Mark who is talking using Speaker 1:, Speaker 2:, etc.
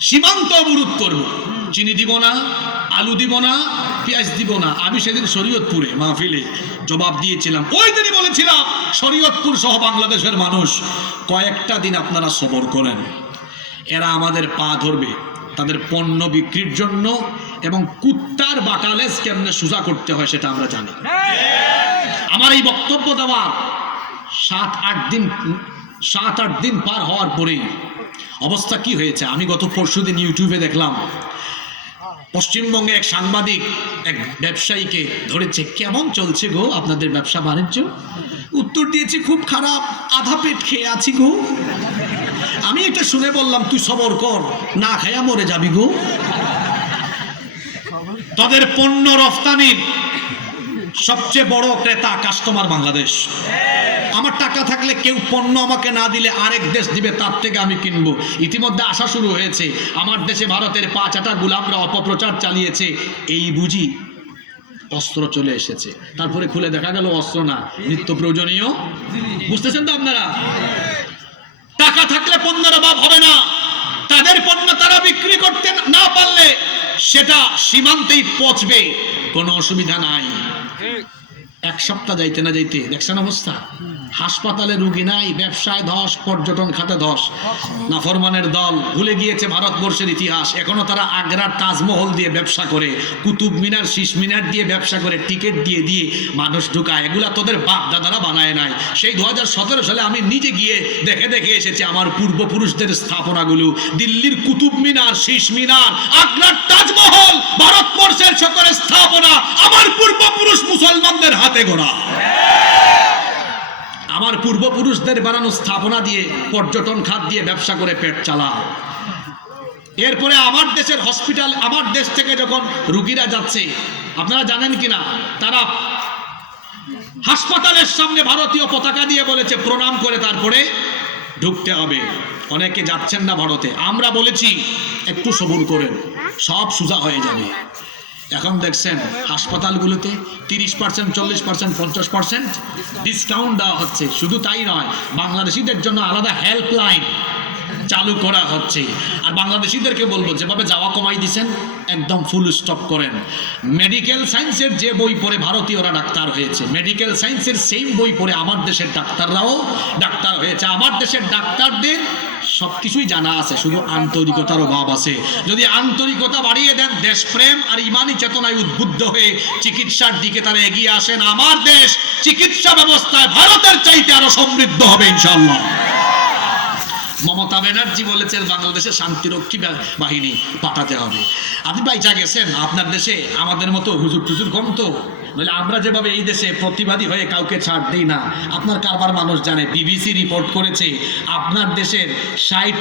Speaker 1: সীমান্ত অবরোধ করব। চিনি দিব না, আলু দিব না, পেঁয়াজ দিব না। আমি সেদিন শরীয়তপুরে মাহফিলে জবাব দিয়েছিলাম। ওই দিনই বলেছিলাম, শরীয়তপুর সহ বাংলাদেশের মানুষ কয়েকটা দিন আপনারা সবর করেন। এরা আমাদের পা ধরবে, তাদের পণ্য বিক্রির জন্য এবং কুত্তার বাটালেস কেমনে সোজা করতে হয় সেটা আমরা জানি। আমার এই বক্তব্য দেওয়ার সাত আট দিন, সাত আট দিন পার হওয়ার পরেই অবস্থা কি হয়েছে? আমি গত পরশু দিন ইউটিউবে দেখলাম, পশ্চিমবঙ্গে এক সাংবাদিক এক ব্যবসায়ীকে ধরেছে, কেমন চলছে গো আপনাদের ব্যবসা বাণিজ্য? উত্তর দিয়েছি, খুব খারাপ, আধা পেট খেয়ে আছি গো। আমি এটা শুনে বললাম, তুই সবর কর, না খায়া মরে যাবি গো। তাদের পণ্য রফতানির সবচেয়ে বড় ক্রেতা কাস্টমার বাংলাদেশ। আমার টাকা থাকলে কেউ পণ্য আমাকে না দিলে আরেক দেশ দিবে, তার থেকে আমি কিনবো। ইতিমধ্যে আসা শুরু হয়েছে, আমার দেশে ভারতের পাঁচ আটা গুলামরা অপপ্রচার চালিয়েছে। এই বুঝি অস্ত্র চলে এসেছে। তারপরে খুলে দেখা গেল অস্ত্র না, নিত্য প্রয়োজনীয়। বুঝতেছেন তো আপনারা? টাকা থাকলে পণ্যের অভাব হবে না। তাদের পণ্য তারা বিক্রি করতে না পারলে সেটা সীমান্তেই পচবে, কোনো অসুবিধা নাই। এক সপ্তাহ যাইতে না যাইতে, দেখছেন অবস্থা? হাসপাতালে রুগী নাই, ব্যবসায় ধস, পর্যটন খাতে ধস। নাফরমানের দল ভুলে গিয়েছে ভারতবর্ষের ইতিহাস। এখনও তারা আগ্রার তাজমহল দিয়ে ব্যবসা করে, কুতুব মিনার, শীষ মিনার দিয়ে ব্যবসা করে, টিকিট দিয়ে দিয়ে মানুষ ঢুকায়। এগুলা তোদের বাপ দাদারা বানায় নাই। সেই দু হাজার সতেরো সালে আমি নিজে গিয়ে দেখে দেখে এসেছি আমার পূর্বপুরুষদের স্থাপনাগুলো। দিল্লির কুতুব মিনার, শীষ মিনার, আগ্রার তাজমহল ভারতবর্ষের সকল স্থাপনা আমার পূর্বপুরুষ মুসলমানদের হাতে গোড়া আমার পূর্বপুরুষদের বানানো স্থাপনা দিয়ে, পর্যটন খাত দিয়ে ব্যবসা করে পেট চালা। এরপরে আমার দেশের হসপিটাল আমার দেশ থেকে যখন রুগীরা যাচ্ছে, আপনারা জানেন কিনা? তারা হাসপাতালের সামনে ভারতীয় পতাকা দিয়ে বলেছে, প্রণাম করে তারপরে ঢুকতে হবে। অনেকে যাচ্ছেন না ভারতে। আমরা বলেছি, একটু সবুর করেন, সব সোজা হয়ে যাবে। এখন দেখছেন হাসপাতালগুলোতে তিরিশ পার্সেন্ট, চল্লিশ পার্সেন্ট, পঞ্চাশ পার্সেন্ট ডিসকাউন্ট দেওয়া হচ্ছে। শুধু তাই নয়, বাংলাদেশিদের জন্য আলাদা হেল্পলাইন চালু করা হচ্ছে। আর বাংলাদেশিদেরকে বলব, যেভাবে যাওয়া কমাই দিছেন, একদম ফুল স্টপ করেন। মেডিকেল সায়েন্সের যে বই পড়ে ভারতীয়রা ডাক্তার হয়েছে। মেডিকেল সায়েন্সের সেম বই পড়ে আমার দেশের ডাক্তাররাও ডাক্তার হয়েছে। আমার দেশের ডাক্তারদের সব কিছুই জানা আছে, শুধু আন্তরিকতার অভাব আছে। যদি আন্তরিকতা বাড়িয়ে দেন, দেশপ্রেম আর ইমানি চেতনায় উদ্বুদ্ধ হয়ে চিকিৎসার দিকে তারা এগিয়ে আসেন। আমার দেশ চিকিৎসা ব্যবস্থায় ভারতের চাইতে আরও সমৃদ্ধ হবে ইনশাল্লাহ মমতা ব্যানার্জি বলেছেন, বাংলাদেশে শান্তিরক্ষী বাহিনী পাঠাতে হবে। আপনি বাইচা গেছেন, আপনার দেশে আমাদের মতো হুজুর টুজুর কম তো। বলে আমরা যেভাবে এই দেশে প্রতিবাদী হয়ে কাউকে ছাড় দিই না, আপনার কারবার মানুষ জানে, বিবিসি রিপোর্ট করেছে, আপনার দেশের ষাট